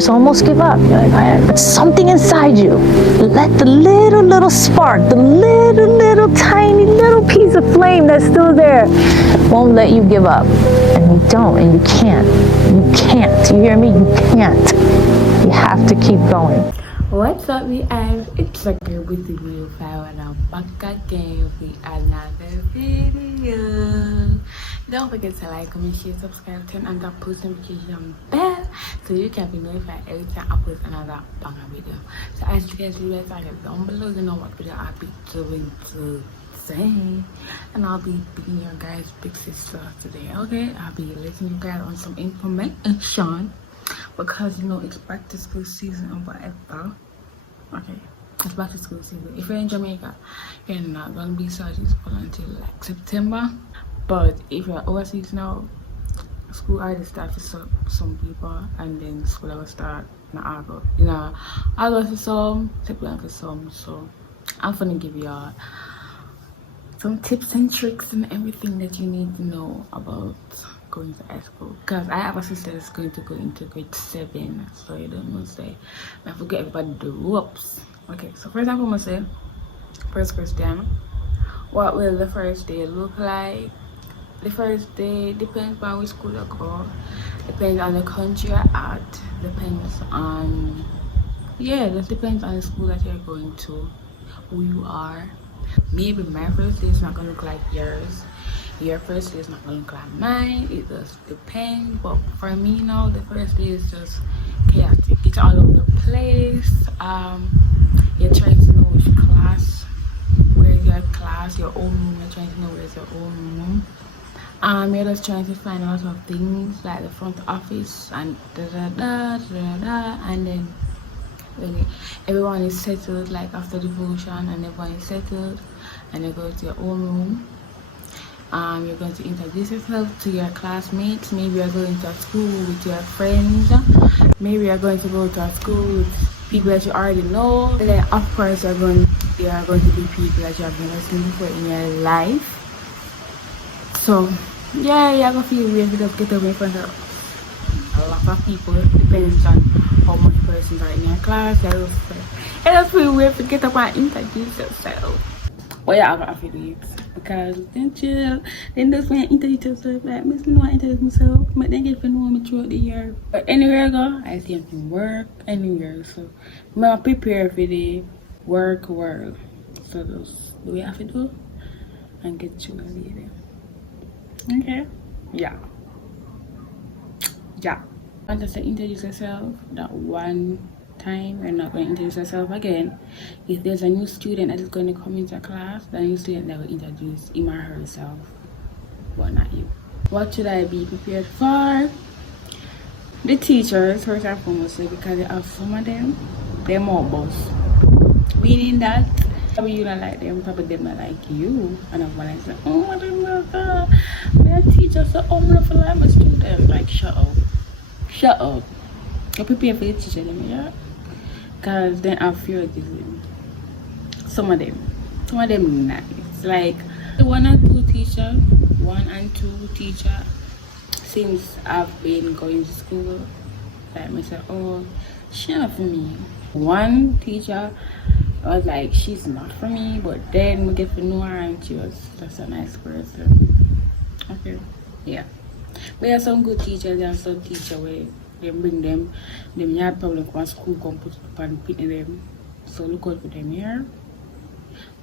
just almost give up. You're like, "All right," but something inside you, let the little spark, the little tiny little piece of flame that's still there, won't let you give up. And you don't, and you can't. You can't. You hear me? You can't. You have to keep going. What's up, you guys? It's a girl with the real fire, and I'm back again with another video. Don't forget to like, comment, share, subscribe, turn on that post notification bell so you can be notified every time I post another banger video. So as you guys see, down below, you know what video I'll be doing today, and I'll be being your guys' big sister today. Okay, I'll be letting you guys on some information. Because you know it's back to school season or whatever. Okay, it's back to school season. If you're in Jamaica, you're not gonna be starting school until like September. But if you're overseas now, school already start for some people, and then school will start in August. You know, August for some, September for some. So I'm gonna give y'all some tips and tricks and everything that you need to know about going to high school, because I have a sister that's going to go into grade 7, so you don't know, say I forget everybody the ropes. Okay, so first I'm gonna say, first question, what will the first day look like? The first day depends on which school you go, depends on the country you're at, depends on, yeah, just depends on the school that you're going to, who you are. Maybe my first day is not gonna look like yours. Your first day is not gonna look like mine. It just depends. But for me now, the first day is just chaotic. It's all over the place. You're trying to know which class, where's your class, your own room. You're trying to know where's your own room. You're just trying to find a lot of things like the front office and and then when everyone is settled, like after devotion, and everyone is settled, and you go to your own room. You're going to introduce yourself to your classmates. Maybe you're going to a school with your friends. Maybe you're going to go to a school with people that you already know. And then of course there are going to be people that you have never seen before in your life. So yeah, you're gonna feel weird because get away from a lot of people. It depends on how much persons are in your class. It's feel weird to get up and introduce yourself. Well, yeah, I'm gonna feel it. Because then chill, then just when I introduce yourself, like, I still know I introduce myself, but then get to know me throughout the year. But anywhere I go, I see him work, anywhere. So I'm gonna prepare for the work world. So that's the way I have to do and get you later. Okay? Yeah. I just say introduce yourself that one time. We're not going to introduce yourself again. If there's a new student that is going to come into class, the new student that will introduce him or herself, but not you. What should I be prepared for? The teachers, first and foremost, because they have some of them, they're more boss. Meaning that probably you don't like them, probably them not like you. And I'm like, oh my God, my teacher said, oh, I'm not for like my student. Like, shut up. You prepare for the teacher, yeah? Because then I feel like some of them nice. Like the 1 and 2 teacher, since I've been going to school, like I said, oh, she's not for me. One teacher, I was like, she's not for me, but then we get to know her and she was just a nice person. Okay, yeah. We have some good teachers and some teachers where they bring them had problem with school, come put up and pin them. So look out for them here.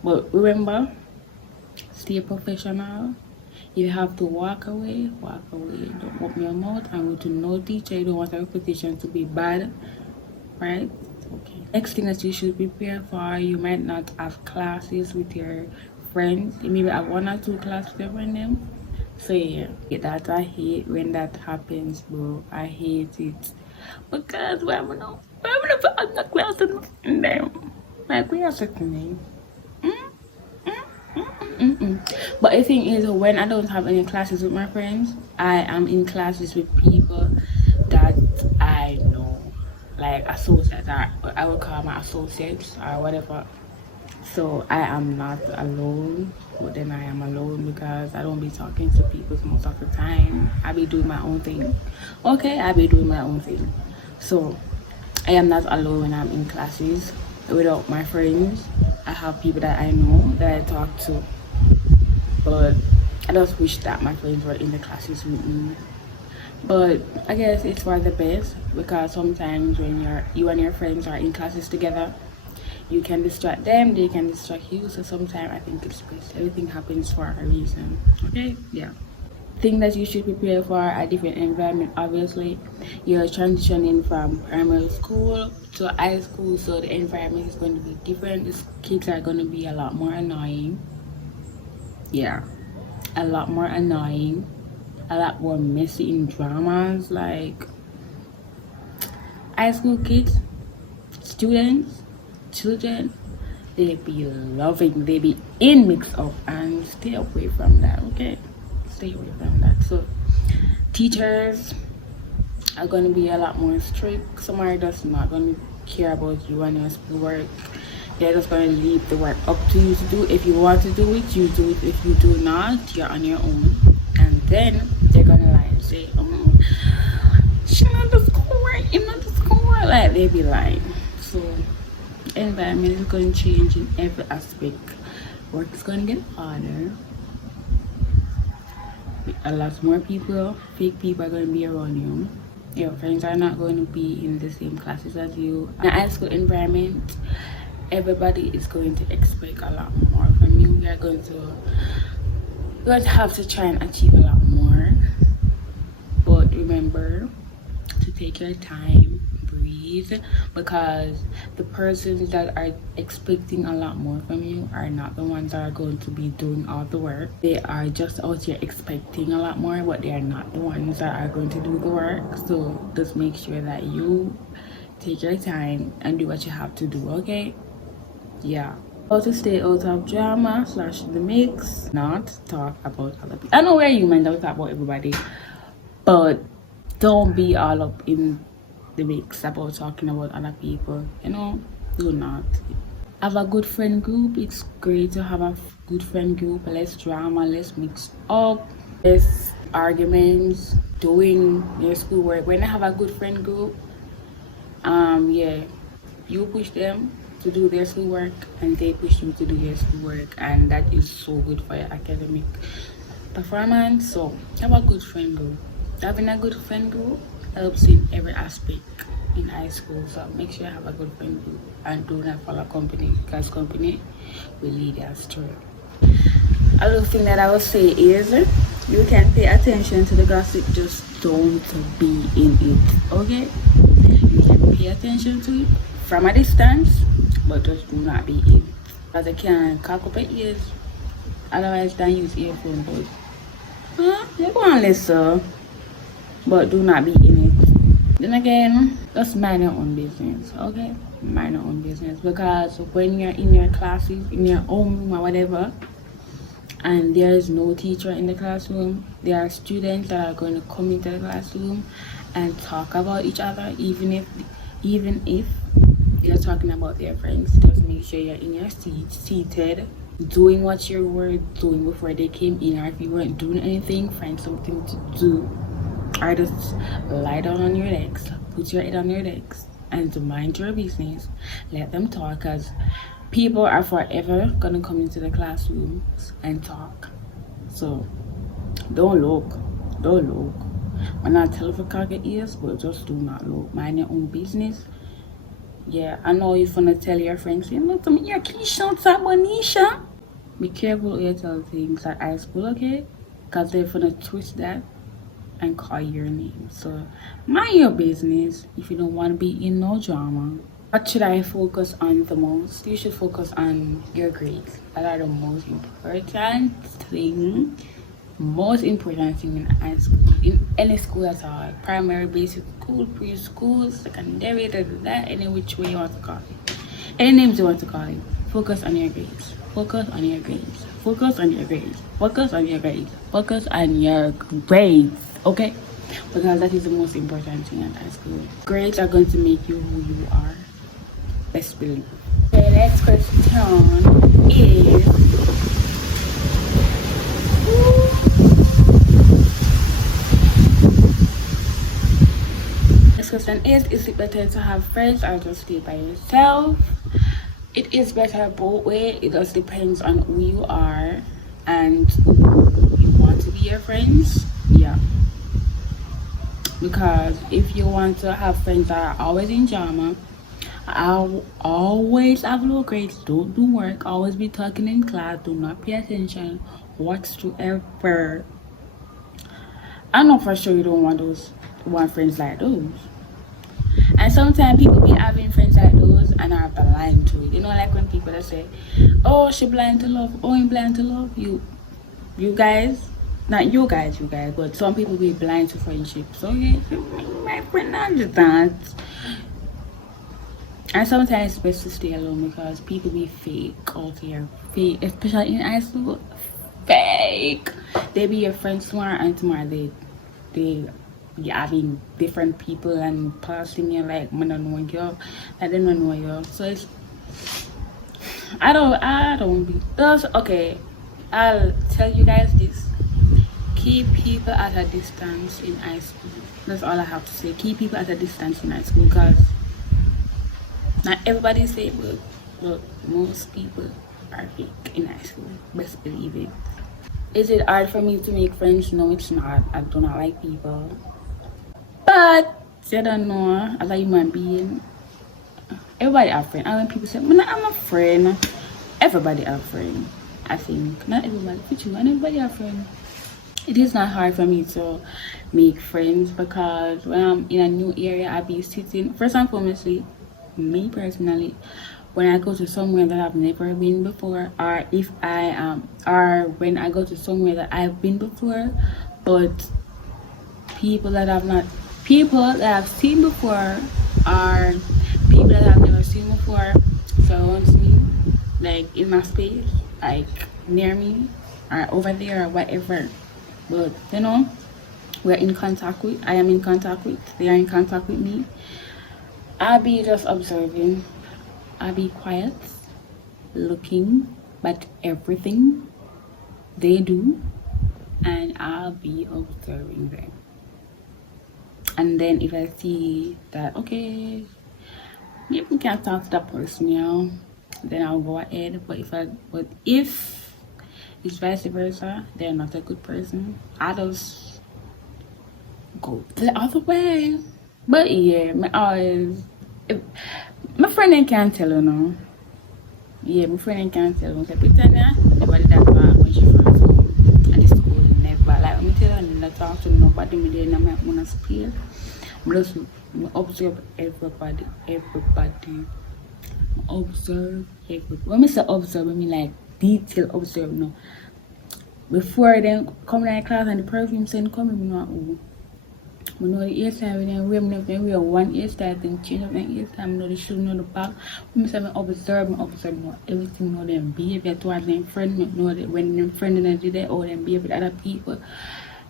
But remember, stay professional. If you have to walk away. Don't open your mouth. And with no teacher, you don't want a reputation to be bad. Right? Okay. Next thing that you should prepare for, you might not have classes with your friends. You maybe have 1 or 2 classes with your friends. So yeah, that I hate when that happens, bro. I hate it. Because we're gonna put on the class and them. Like we are certain But the thing is, when I don't have any classes with my friends, I am in classes with people that I know. Like associates, I would call my associates or whatever. So I am not alone, but then I am alone because I don't be talking to people most of the time. I be doing my own thing. Okay, I be doing my own thing. So I am not alone when I'm in classes without my friends. I have people that I know that I talk to, but I just wish that my friends were in the classes with me. But I guess it's for the best, because sometimes when you and your friends are in classes together, you can distract them, they can distract you. So sometimes I think it's best. Everything happens for a reason. Okay? Yeah. Thing that you should prepare for a different environment. Obviously, you're transitioning from primary school to high school, so the environment is going to be different. The kids are going to be a lot more annoying. Yeah, a lot more annoying, a lot more messy in dramas. Like high school kids, students, children, they be loving, they be in mix up, and stay away from that. Okay, stay away from that. So teachers are going to be a lot more strict. Some are just not going to care about you and your schoolwork. They're just going to leave the work up to you to do. If you want to do it, you do it. If you do not, you're on your own. And then they're going to lie and say, oh, she's not the schoolwork, you're not the schoolwork. Like, they be lying. So environment is going to change in every aspect. Work is going to get harder. A lot more people, fake people are going to be around you. Your friends are not going to be in the same classes as you. In a high school environment, everybody is going to expect a lot more from you. You're going to have to try and achieve a lot more. But remember to take your time, breathe, because the persons that are expecting a lot more from you are not the ones that are going to be doing all the work. They are just out here expecting a lot more, but they are not the ones that are going to do the work. So just make sure that you take your time and do what you have to do. Okay? Yeah. How to stay out of drama / the mix, not talk about other people. I know we're human, don't talk about everybody, but don't be all up in the mix about talking about other people. You know, do not. Have a good friend group. It's great to have a good friend group. Less drama, less mix up, less arguments, doing your schoolwork. When I have a good friend group, yeah, you push them to do their schoolwork and they push you to do your schoolwork, and that is so good for your academic performance. So have a good friend group. Having a good friend group helps in every aspect in high school. So make sure you have a good friend group and do not follow company, because company will lead you astray. Another thing that I will say is you can pay attention to the gossip, just don't be in it. Okay, you can pay attention to it from a distance, but just do not be in, because I can cock up your ears. Otherwise, don't use earphone. But you go and listen, but do not be in it. Then again, just mind your own business. Okay, mind your own business, because when you're in your classes, in your own room or whatever, and there is no teacher in the classroom, there are students that are going to come into the classroom and talk about each other, even if they're talking about their friends. Just make sure you're in your seat, seated, doing what you were doing before they came in, or if you weren't doing anything, find something to do, or just lie down on your legs, put your head on your legs, and to mind your business. Let them talk, because people are forever gonna come into the classrooms and talk. So don't look. I'm not telling you to cock your ears, but just do not look. Mind your own business. Yeah, I know you're gonna tell your friends, you know, to me, you're Keisha, Bonisha. Be careful when you tell things at high school, okay? Because they're gonna twist that and call your name. So mind your business if you don't want to be in no drama. What should I focus on the most? You should focus on your grades. That are the most important thing in high school, in any school at all. Primary, basic school, preschool, secondary, any which way you want to call it. Any names you want to call it. Focus on your grades. Focus on your grades. Focus on your grades. Focus on your grades. Focus on your grades. Okay? Because that is the most important thing in high school. Grades are going to make you who you are. Let's believe. Okay, next question is, next question is it better to have friends or just stay by yourself? It is better both ways. It just depends on who you are and who you want to be your friends. Yeah. Because if you want to have friends that are always in drama, I'll always have low grades, don't do work, always be talking in class, do not pay attention whatsoever. I know for sure you don't want friends like those. And sometimes people be having friends like those and are blind to it. You know, like when people that say, "Oh, she blind to love," "Oh, I'm blind to love." You guys, not you guys, but some people be blind to friendship. So yeah, my friend understand. And sometimes it's best to stay alone because people be fake out here. Fake, especially in high school. Fake. They be your friends tomorrow and tomorrow they be having different people and passing you like I don't know you, I don't know you. So it's I don't be those. Okay, I'll tell you guys this: keep people at a distance in high school. That's all I have to say. Keep people at a distance in high school because not everybody is fake, but most people are fake in high school. Best believe it. Is it hard for me to make friends? No, it's not. I do not like people. But I don't know, as a human being, everybody have friends. And when people say, I'm a friend, everybody have friends. I think not everybody, but you and everybody have friends. It is not hard for me to make friends because when I'm in a new area, I be sitting. First and foremost, me personally, when I go to somewhere that I've never been before, or if or when I go to somewhere that I've been before, but people that I've seen before or people that I've never seen before surrounds me, like in my space, like near me or over there or whatever. But you know, I am in contact with, they are in contact with me. I'll be just observing. I'll be quiet, looking at everything they do, and I'll be observing them. And then if I see that, okay, maybe we can't talk to that person, you know, then I'll go ahead. But if it's vice versa, they're not a good person, I just go the other way. But yeah, my friend can't tell you no. Yeah, my friend can't tell you. So Britannia, nobody that bad when she from home. And this school never. Like, me tell you, I never talk to nobody. Me there in my space. I just observe everybody. Observe everybody. When I say observe, I mean like detail observe. No. Before then, come in class and the perfume saying come in, know the hairstyle when they wear one hairstyle, then change up my hairstyle, know the shoe, know the back. When I say observe, know everything, know them behavior towards them friend, know that when them friend and do that, or them behavior with other people.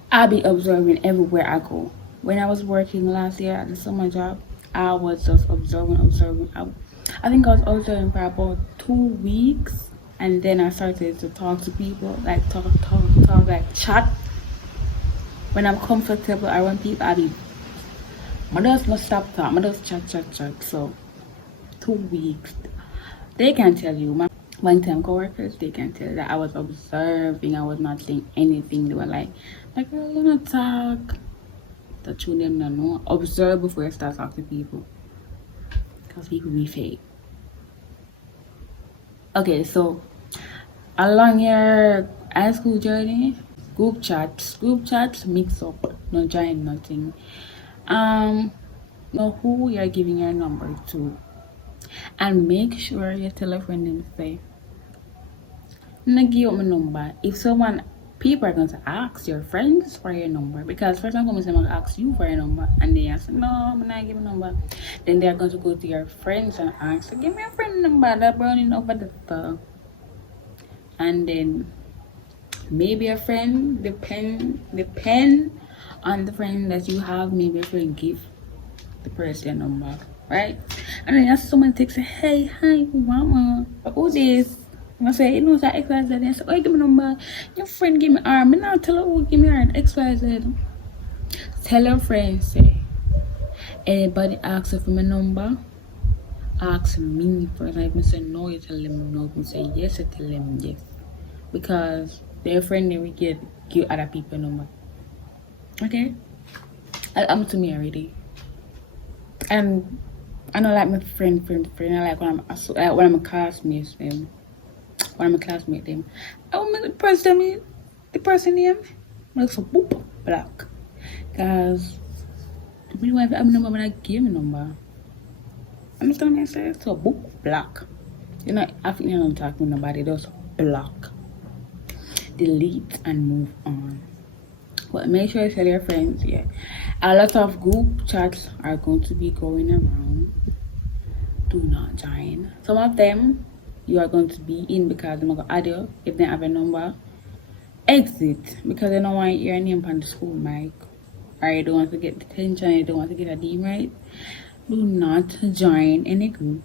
I'll be observing everywhere I go. When I was working last year at the summer job, I was just observing. I think I was observing for about 2 weeks, and then I started to talk to people, like talk, like chat. When I'm comfortable around people, I just not stop talking, I just chat. So 2 weeks, they can tell you, my one-time co-workers, they can tell that I was observing, I was not saying anything. They were like girl, you not talk. The truth them don't know. Observe before you start talking to people, because people be fake. Okay, so along your high school journey, group chats mix up, no join nothing. Know who you're giving your number to, and make sure you tell a friend and say, "No, give up my number." If people are going to ask your friends for your number, because first I'm going to ask you for your number, and they answer, "No, I'm not giving number." Then they're going to go to your friends and ask, "Give me a friend number, that burning over the stuff." And then maybe a friend, depend on the friend that you have, maybe a friend give the person number, right? And then as someone takes a, "Hey, hi, mama, who this?" I say, "You know that XYZ." And I say, "Oh, give me number." Your friend give me arm. And now tell her who give me arm XYZ. Tell your friend, say, Anybody asks you for my number, ask me first. And if I say no, you tell them no. If I say yes, you tell them yes. Because their friend they will give other people number. Okay? I'm to me already. And I don't like my friend. I like when I'm a classmate them. When I'm a classmate them. I want the person name like so boop black. Cause we don't have a number when I give me number. Understand what I say? So boop black. You know, I think you don't talk with nobody, just block. Delete and move on. But make sure you tell your friends, yeah. A lot of group chats are going to be going around. Do not join. Some of them you are going to be in because they're going to add you if they have a number. Exit because they don't want your name on the school mic. Or you don't want to get detention, you don't want to get a D right. Do not join any group.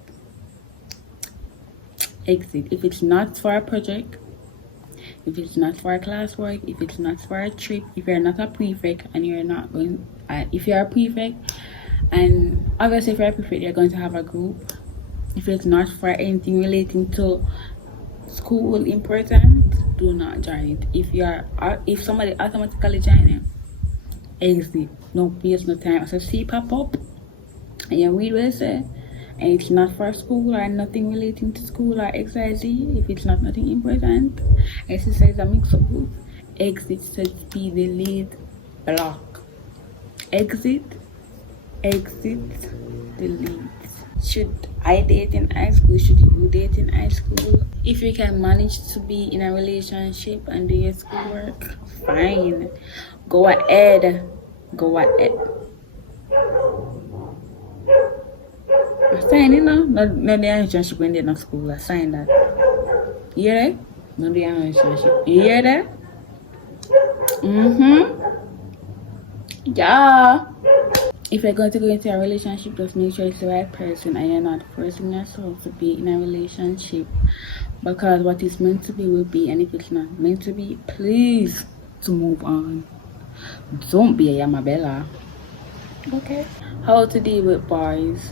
Exit. If it's not for a project, if it's not for a classwork, if it's not for a trip, if you're not a prefect and you're not going, if you're a prefect, and obviously if you're a prefect, you're going to have a group. If it's not for anything relating to school important, do not join it. If somebody automatically join it, exit. Don't waste no time. So see pop up and you read what it say, and it's not for school or nothing relating to school or XYZ. If it's not nothing important, exercise a mix of group. Exit, set speed, delete, block. Exit, delete. Should I date in high school? Should you date in high school? If you can manage to be in a relationship and do your schoolwork, fine. Go ahead. I sign it now. No the relationship when they're not school. I sign that. You hear that? No the relationship. You hear that? Yeah. If you're going to go into a relationship, just make sure it's the right person and you're not forcing yourself to be in a relationship. Because what is meant to be will be, and if it's not meant to be, please to move on. Don't be a Yamabella. Okay? How to deal with boys.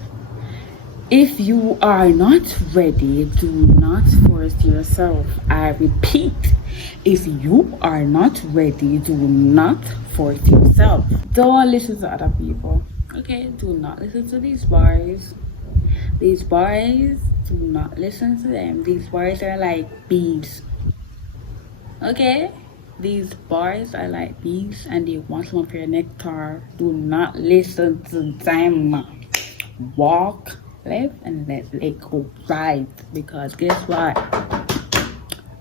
If you are not ready, do not force yourself. I repeat, if you are not ready, do not force yourself. Don't listen to other people. Okay? Do not listen to these boys. These boys, do not listen to them. These boys are like bees. Okay? These boys are like bees and they want some of your nectar. Do not listen to them. Walk left and let go right, because guess what,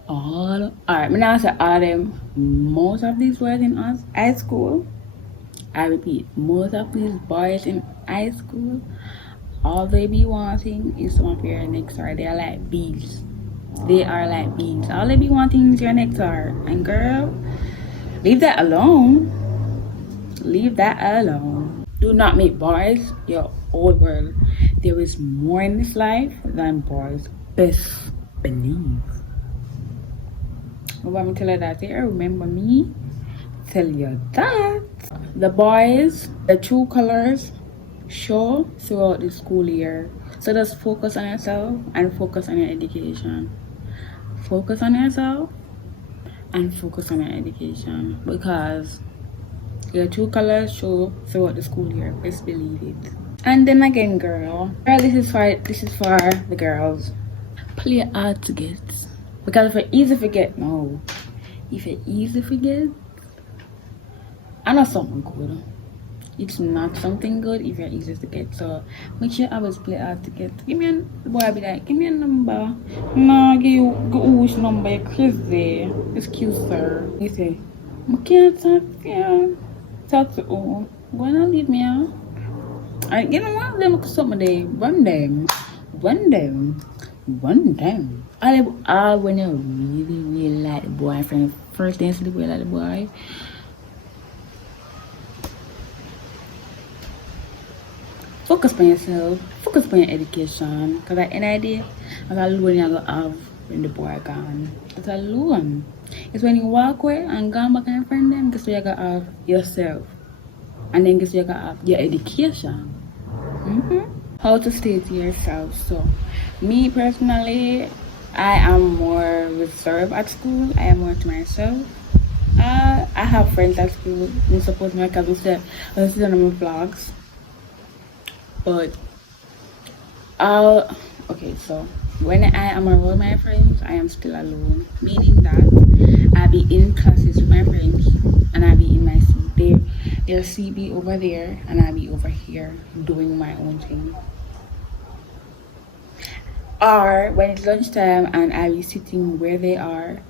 alright, now I say all of them, most of these boys in high school, I repeat, most of these boys in high school, all they be wanting is some of your nectar. They are like bees. All they be wanting is your nectar. And girl, leave that alone. Do not make boys your whole world. There is more in this life than boys. Best believe. What I'm tell you that here, remember me? Tell you that the boys, the true colors show throughout the school year. So just focus on yourself and focus on your education. Focus on yourself and focus on your education, because your true colors show throughout the school year. Best believe it. And then again, girl, this is for the girls. Play hard to get, because if you're easy forget, no. If you're easy forget, I know something good. It's not something good if you're easy to get. So make sure I always play hard to get. Give me a boy, be like, give me a number. No, give you which number? You're crazy. Excuse sir. You say, I can't talk to you. Talk to who? Go and leave me out. You know what? Let me somebody run them. All when you really like the boyfriend, first thing you really like the boy. Focus on yourself. Focus on your education. Because at the end of the day, that's alone you're going to have when the boy gone. That's alone. It's when you walk away and go back and your friend them, guess what you're going to have yourself. And then guess what you're going to have your education. How to stay to yourself. So, me personally, I am more reserved at school. I am more to myself. I have friends at school who support me because I see them on my vlogs. But I'll okay. So when I am around my friends, I am still alone. Meaning that I be in classes with my friends and I be in my seat. They'll see me over there and I be over here doing my own thing. Or when it's lunchtime and I be sitting where they are,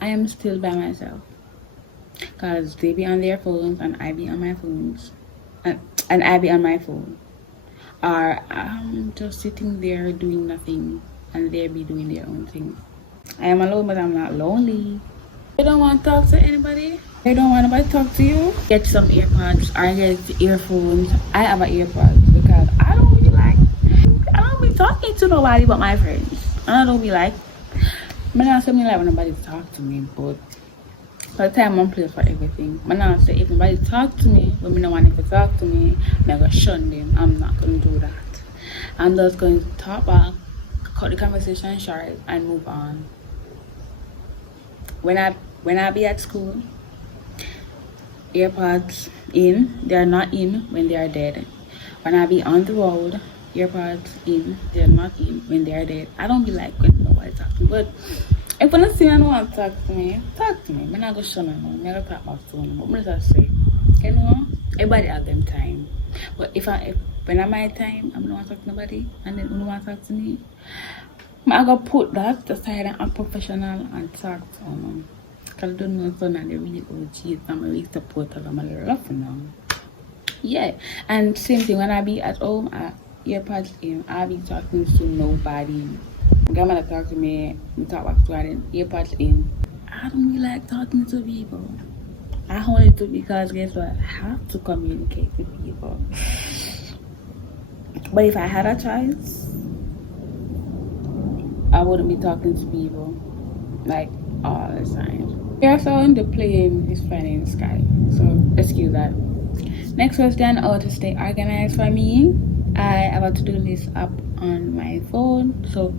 I am still by myself. Cause they be on their phones and I be on my phones. And I be on my phone. Or I'm just sitting there doing nothing and they be doing their own thing. I am alone but I'm not lonely. I don't want to talk to anybody. I don't want nobody to talk to you. Get some earpods or get earphones. I have an earpods because I don't be talking to nobody but my friends. And I don't be like, I'm not saying like when nobody talk to me, but by the time I'm playing for everything. I'm not say if nobody talk to me, when me no want to talk to me, I'm gonna shun them. I'm not gonna do that. I'm just going to talk back, cut the conversation short, and move on. When I be at school, earpods in, they're not in when they are dead. When I be on the road, earpods in, they're not in when they are dead. I don't be like when nobody talk to me, but if you see me and want to talk to me, talk to me. I'm not going to shun them. I'm not going to talk back to them. But I'm just say, you know, everybody have them time. But if when I'm my time, I'm not want to talk to nobody, and then you want to talk to me, I'm going to put that aside and act professional and talk to them. Because I don't know, so now they're really OGs. I'm really supportive. I'm a little rough now. Yeah, and same thing when I be at home, earpods in, I be talking to nobody. My grandma talk to me, we talk back to her, then earpods in. I don't really like talking to people. I only do because guess what? I have to communicate with people. But if I had a choice, I wouldn't be talking to people like all the time. Here I found the plane is flying in the sky, so excuse that. Next question, how to stay organized for me. I have a to-do list up on my phone, so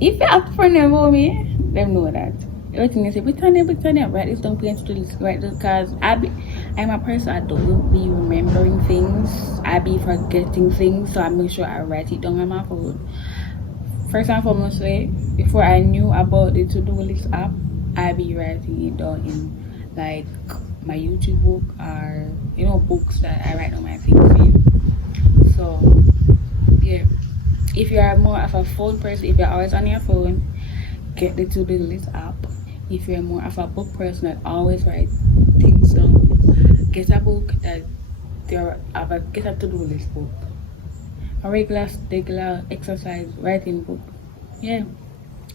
if you have friends about me, them know that. Everything is Britannia, right? This don't play to list right because I'm a person I don't be remembering things. I be forgetting things, so I make sure I write it down on my phone. First and foremost, before I knew about the to-do list app, I be writing it down in like my YouTube book or books that I write on my things in. So yeah, if you are more of a phone person, if you're always on your phone, get the to-do list app. If you're more of a book person that always write things down, get a book that get a to-do list book. A regular exercise writing book. Yeah,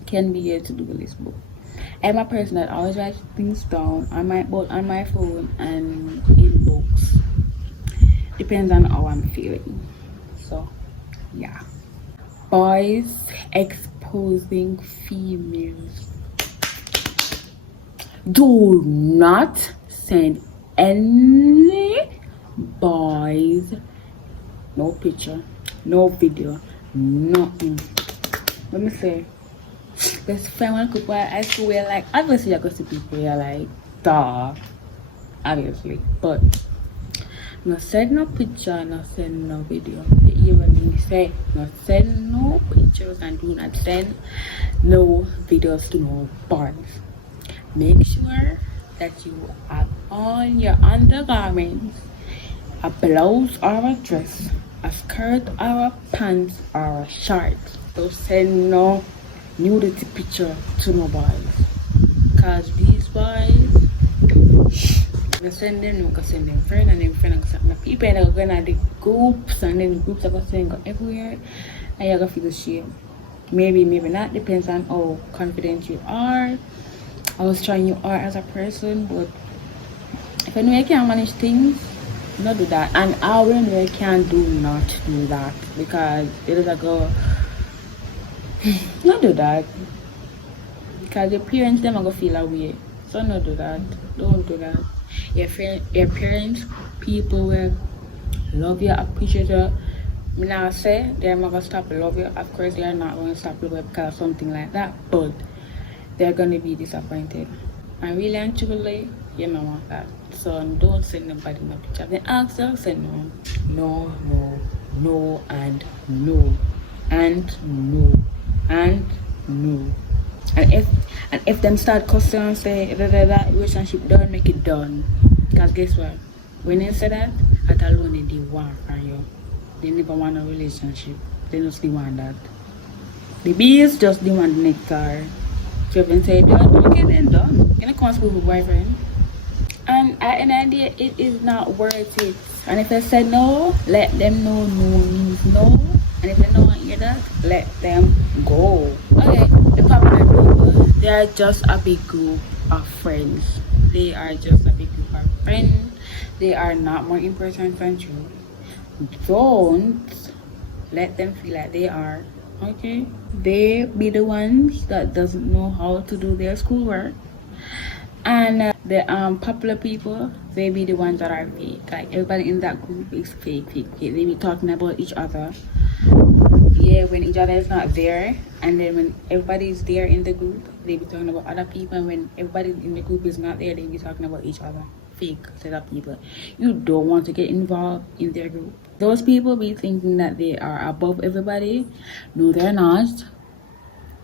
can be a to-do list book. I'm a person that always writes things down both on my phone and in books. Depends on how I'm feeling. So yeah. Boys exposing females. Do not send any boys no picture, no video, nothing. Let me say, best friend one couple I swear, like obviously I go see people you're like duh, obviously, but no send no picture, no send no video. You hear me say, no send no pictures and do not send no videos to no boys. Make sure that you have on your undergarments, a blouse or a dress, a skirt or a pants or a shirt. Don't send no nudity picture to no boys. Cause these boys, we send them, we send them friend and then friend and send people and they're gonna the groups and then the groups are gonna send go everywhere and you're gonna feel shame. Maybe not, depends on how confident you are, how strong you are as a person, but if you know you can manage things, not do that. And I will know you can do not do that because it is a go not do that because your parents them are gonna feel away. So not do that. Don't do that. Your parents, people will love you, appreciate you, Me now say they're not gonna stop love you. Of course, they are not gonna stop love you because of something like that. But they're gonna be disappointed. And really and truly, you don't want that. So don't send nobody no picture. Then ask them, say no, no, no, no, and no, and no, and no. And if them start cussing and say that relationship done, make it done. Because guess what? When they say that alone they want from you. They never want a relationship. They just want that. The bees just want the nectar. So if they say done, okay then done. You know, come school with boyfriend. And at an idea, it is not worth it. And if they say no, let them know no means no. And if they don't want to hear that, let them go. Okay, the popular people, they are just a big group of friends. They are just a big group of friends. They are not more important than you. Don't let them feel like they are. Okay, they be the ones that doesn't know how to do their schoolwork. And the popular people, they be the ones that are fake. Like everybody in that group is fake. They be talking about each other. Yeah, when each other is not there, and then when everybody is there in the group, they be talking about other people. And when everybody in the group is not there, they be talking about each other. Fake set of people. You don't want to get involved in their group. Those people be thinking that they are above everybody. No, they're not.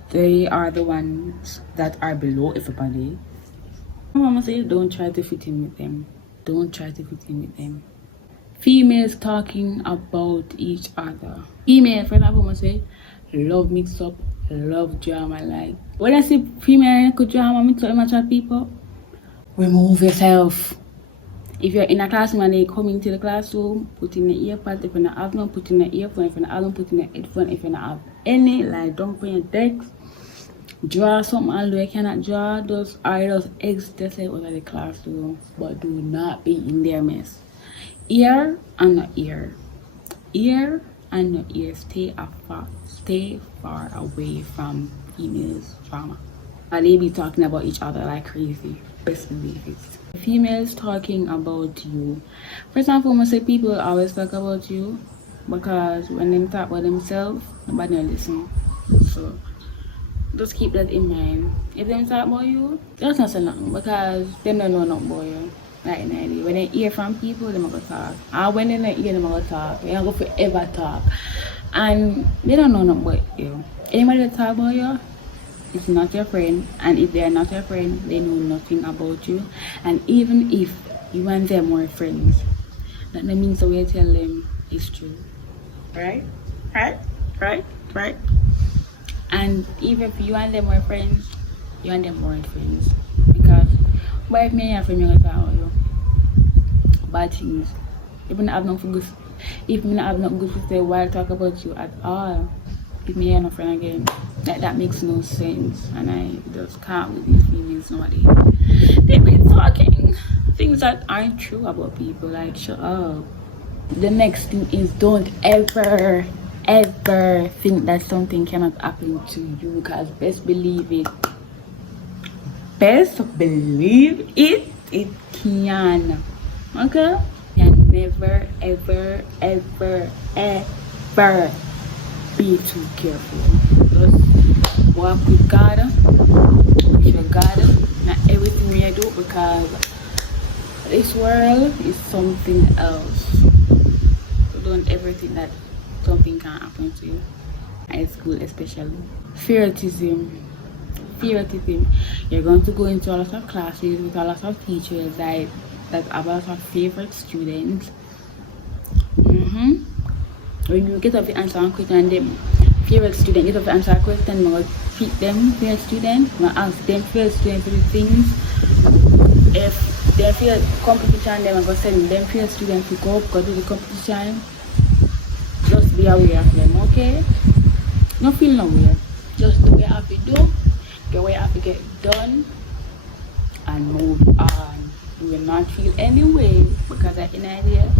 They are the ones that are below everybody. Mama say don't try to fit in with them. Don't try to fit in with them. Females talking about each other. Female, for example, mama say love mix up, love drama. Like when I see female could drama mix up with people, remove yourself. If you're in a classroom and they come into the classroom, put in the earpad. If you're not have none, put in the earphone. If you're not have none, put in the headphone. If you're not have any, like don't put your decks. Draw something and you cannot draw. Those are those exit out of the classroom, but do not be in their mess. Ear and not ear. Ear and not ear. Stay far away from females' drama. And they be talking about each other like crazy. Best believe it. Females talking about you. First and foremost, say people always talk about you because when they talk about themselves, nobody will listen. So just keep that in mind. If they talk about you, just not say nothing because they don't know nothing about you. Like in idea. When they hear from people, they gonna talk. And when they don't hear, they gonna talk. They gonna go forever talk. And they don't know nothing about you. Anybody that talk about you, it's not your friend. And if they are not your friend, they know nothing about you. And even if you and them were friends, that means the way you tell them is true. Right? And even if you and them were friends, you and them weren't friends. Because what if me and your friend are talk about you? Bad things. If me not have nothing good to say, why talk about you at all? If me and a friend again. That makes no sense. And I just can't with these females nowadays. They've been talking things that aren't true about people. Like, shut up. The next thing is don't ever think that something cannot happen to you, because best believe it, it can. Okay, and never ever be too careful. Just walk with God, with your God, not everything we do, because this world is something else. So don't ever think that something can happen to you. High school especially. Favoritism. You're going to go into a lot of classes with a lot of teachers that have a lot of favorite students. When you get up to answer a question and them favorite student get up to answer a question, I'm going to pick them favorite student. I'm going to ask them favorite student for the things. If they feel competition, then I'm going to send them favorite student to go do the competition. Just be aware of them, okay? Don't feel no way. Just do what you have to do, get what you have to get done, and move on. You will not feel any way, because at an idea,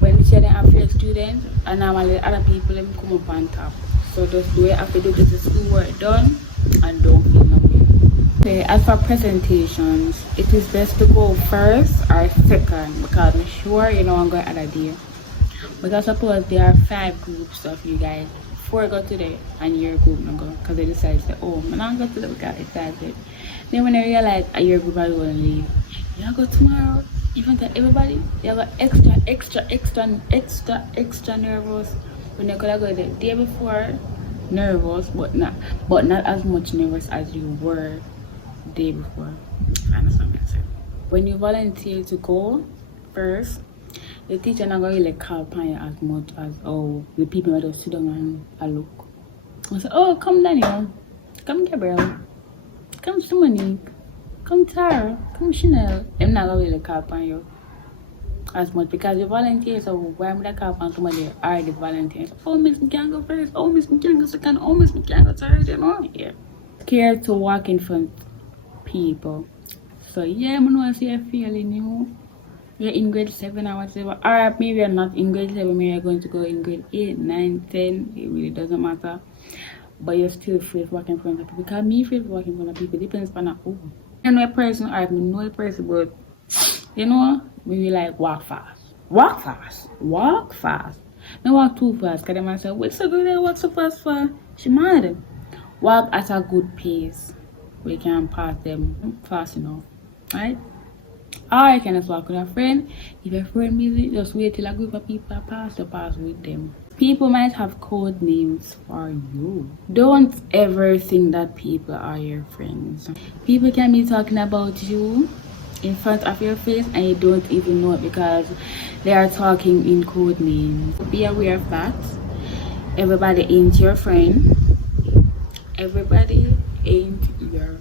when you say they have failed students, and normally other people them come up on top. So just do what you have to do, get the schoolwork done, and don't feel no way. Okay, as for presentations, it is best to go first or second, because I'm sure you know I'm going to add a day. Because suppose there are 5 groups of you guys. 4 go today and your group not go because they decide to say, oh, I'm not going to the because it's started. Then when they realize your group are going to leave, you go tomorrow. Even to everybody, you got extra nervous when you could have go the day before. Nervous, but not as much nervous as you were the day before. I understand what I'm saying. When you volunteer to go first, the teacher not gonna really call upon you as much as the people that just sit down and look. I say, oh, come Daniel, come Gabriel, come Monique, come Tara, come Chanel. I'm not gonna really call upon you as much because you volunteer, so why would I call upon somebody already volunteering? Oh, Miss me can go first, oh, Miss me can go second, oh, Miss me can go third, you know? Yeah. Scared to walk in front of people. So yeah, I'm gonna see a feeling, you know. You're in grade 7 or whatever. Or maybe you're not in grade 7, maybe you're going to go in grade 8, 9, 10. It really doesn't matter. But you're still afraid to walk in front of people. Because me afraid to walk in front of people depends on who. I know a person, or I know a person, but you know, maybe like walk fast. Walk fast. Walk fast. Don't walk too fast. Because they might say, what's so good at walk so fast for? She mad. Walk at a good pace. We can pass them fast enough. Right? Or you can just walk with a friend. If your friend busy, just wait till a group of people pass with them. People might have code names for you. Don't ever think that people are your friends. People can be talking about you in front of your face and you don't even know it because they are talking in code names. Be aware of that. Everybody ain't your friend. Everybody ain't your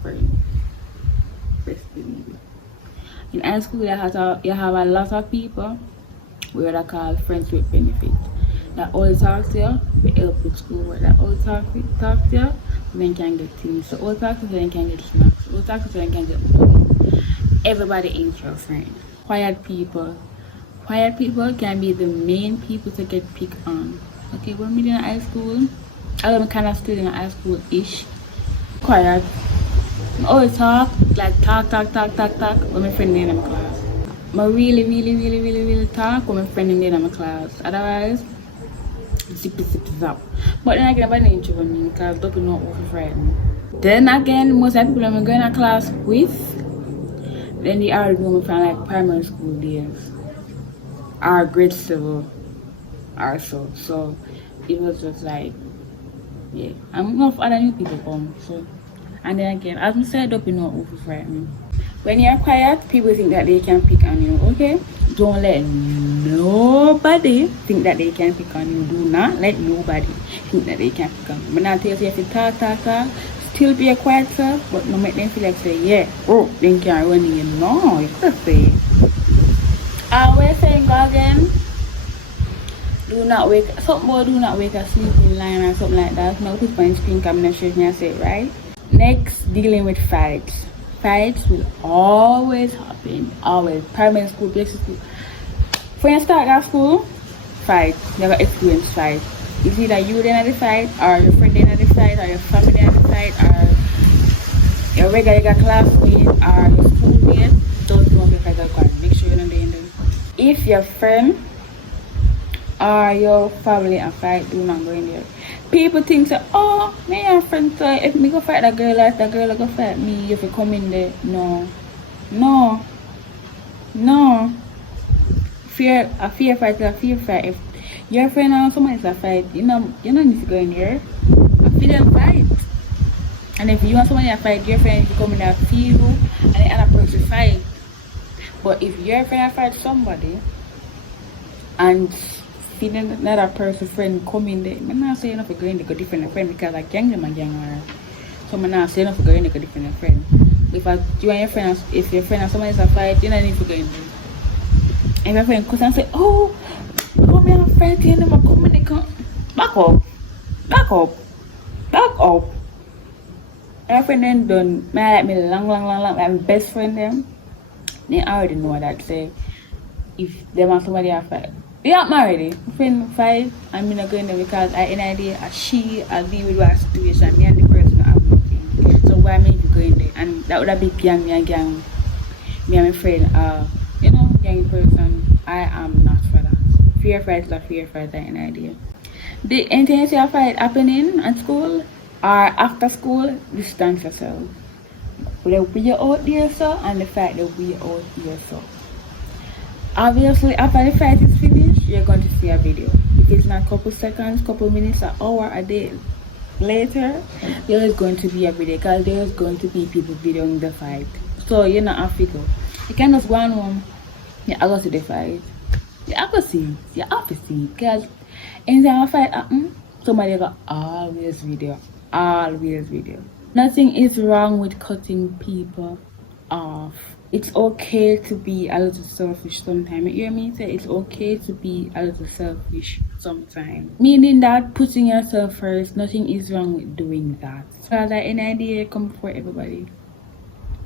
friend. In high school, you have a lot of people where they call friends with benefit. That all talk to you, we help with schoolwork. That all talk to you, so then can get things. So all talk to you, so then can get snacks. So all talk to you, so then can get money. Everybody ain't your friend. Quiet people can be the main people to get picked on. Okay, when we in high school, I'm kind of still in high school-ish. Quiet. I always talk when my friend in my class. I really talk when my friend in my class. Otherwise, zip up. But then again, I don't know me because I don't know who friend. Then again, most of the people I'm going to class with, then they already know me from like primary school days. Or grade 7 or so. So it was just like, yeah. I'm not for other new people come. So. And then again, as I said, don't be not overfrightened. When you're quiet, people think that they can pick on you, okay? Don't let nobody think that they can pick on you. Do not let nobody think that they can pick on you. But now tell you if you talk, still be a quiet self, but no make them feel like say, yeah, oh, they can't run you. No, you could say. We're saying go again. Do not wake a sleeping line or something like that. No, put my screen combination and say it, right? Next, dealing with fights. Fights will always happen. Always. Primary school, basic school. When you start at school, fight. You never experience fight. It's either you then at the fight, or your friend then at the fight, or your family at the fight, or your regular classmate, or your schoolmate. Don't go to fight at make sure you're not doing them. If your friend or your family are fight, do not go in there. People think that, oh, me and friends, if me go fight that girl, like that girl go fight me, if you come in there. No. A fear fight is a fear fight. If your friend or someone is a fight, you don't need to go in there. A fear them fight. And if you want someone to fight, your friend, if you come in there, feel you, and the other person fight. But if your friend fight somebody, and feeling another person friend come in there, I'm not saying enough for going to go different friend because I gang them and gang her. So I'm not saying enough for going to go different friend. If you and your friend, if your friend and someone is a fight, you don't need to go in there. And your friend comes and say, oh, come here and fight, you never come in there. Back up. And your friend then done, like me long, like my best friend them. They already know that say, if they want somebody to fight. We are married. Friend 5, I'm not going there because I had an idea I deal with what situation. Me and the person have nothing. So why am I going there? And that would have been gang, me and my friend gang person. I am not for that. Fear fight is a fear fight, an idea. The intensity of fight happening at school or after school, distance yourself. The way out there, so, and the fight the way out here, so. Obviously, after the fight is finished, you're going to see a video. If it's not a couple seconds, couple minutes, an hour, a day later, there is going to be a video because there is going to be people videoing the fight. So you're not have to go. You can't just go on home. You have to see the fight. You have to see. You have to see. Because anytime a fight happens, somebody will always video. Always video. Nothing is wrong with cutting people off. It's okay to be a little selfish sometimes. You hear me say it's okay to be a little selfish sometimes. Meaning that putting yourself first, nothing is wrong with doing that. Because an idea comes for everybody.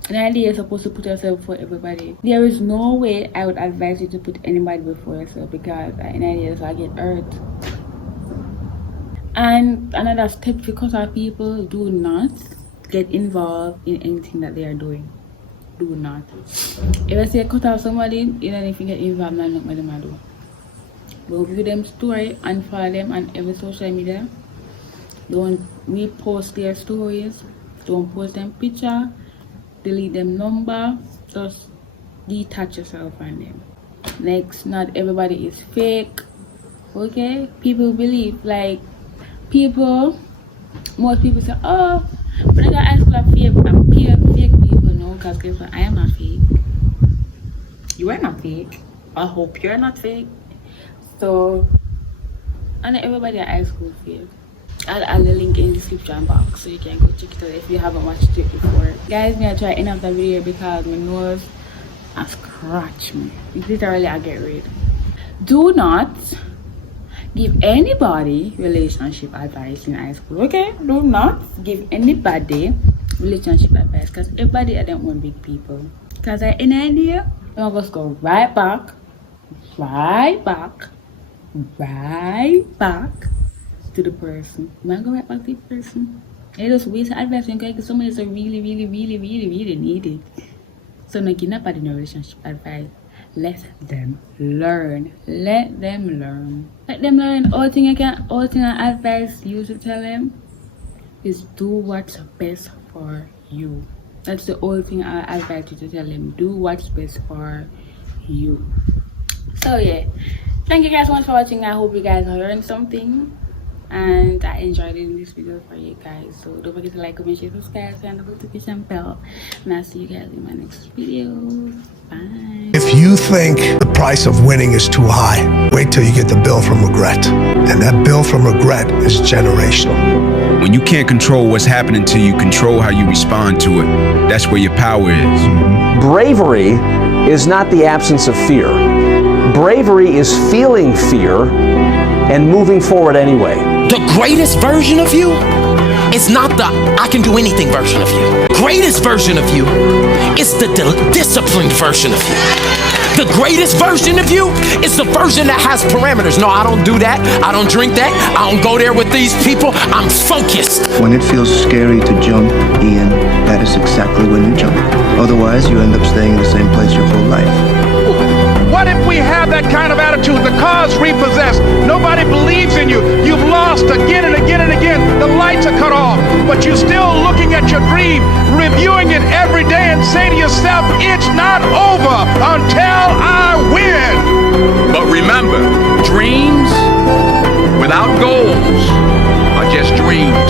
An idea is supposed to put yourself for everybody. There is no way I would advise you to put anybody before yourself because an idea is like get hurt. And another step because our people do not get involved in anything that they are doing. Do not. If I say cut off somebody, you don't even get involved in what them do. Don't view them story and follow them on every social media. Don't repost their stories. Don't post them picture. Delete them number. Just detach yourself from them. Next, not everybody is fake. Okay? People believe like most people say, oh, but I got ask for fake people. No, because guess what? I am not fake. You are not fake. I hope you're not fake. So, and everybody I ask who's fake. I'll add the link in the description box so you can go check it out if you haven't watched it before. Guys, me I try to end up the video because my nose has scratched me. It's literally I get rid. Do not give anybody relationship advice in high school, okay? Do not give anybody relationship advice because everybody I don't want big people. Because I an idea, I'm going to go right back to the person. I'm going to go right back to the person. I just waste advice because somebody is really need it. So no give nobody no relationship advice. Let them learn. Let them learn. All thing I advise you to tell them is do what's best for you. That's the only thing I advise you to tell them. Do what's best for you. So yeah. Thank you guys so much for watching. I hope you guys learned something. And I enjoyed it in this video for you guys. So don't forget to like, comment, share, subscribe, and the notification bell. And I'll see you guys in my next video. Bye. If you think the price of winning is too high, wait till you get the bill from regret. And that bill from regret is generational. When you can't control what's happening to you, control how you respond to it. That's where your power is. Bravery is not the absence of fear. Bravery is feeling fear and moving forward anyway. The greatest version of you is not the I can do anything version of you. Greatest version of you is the disciplined version of you. The greatest version of you is the version that has parameters. No, I don't do that. I don't drink that. I don't go there with these people. I'm focused. When it feels scary to jump, Ian, that is exactly when you jump. Otherwise, you end up staying in the same place your whole life. What if we have that kind of attitude? The car's repossessed. Nobody believes in you. You've lost again and again and again. The lights are cut off. But you're still looking at your dream, reviewing it every day and say to yourself, it's not over until I win. But remember, dreams without goals are just dreams.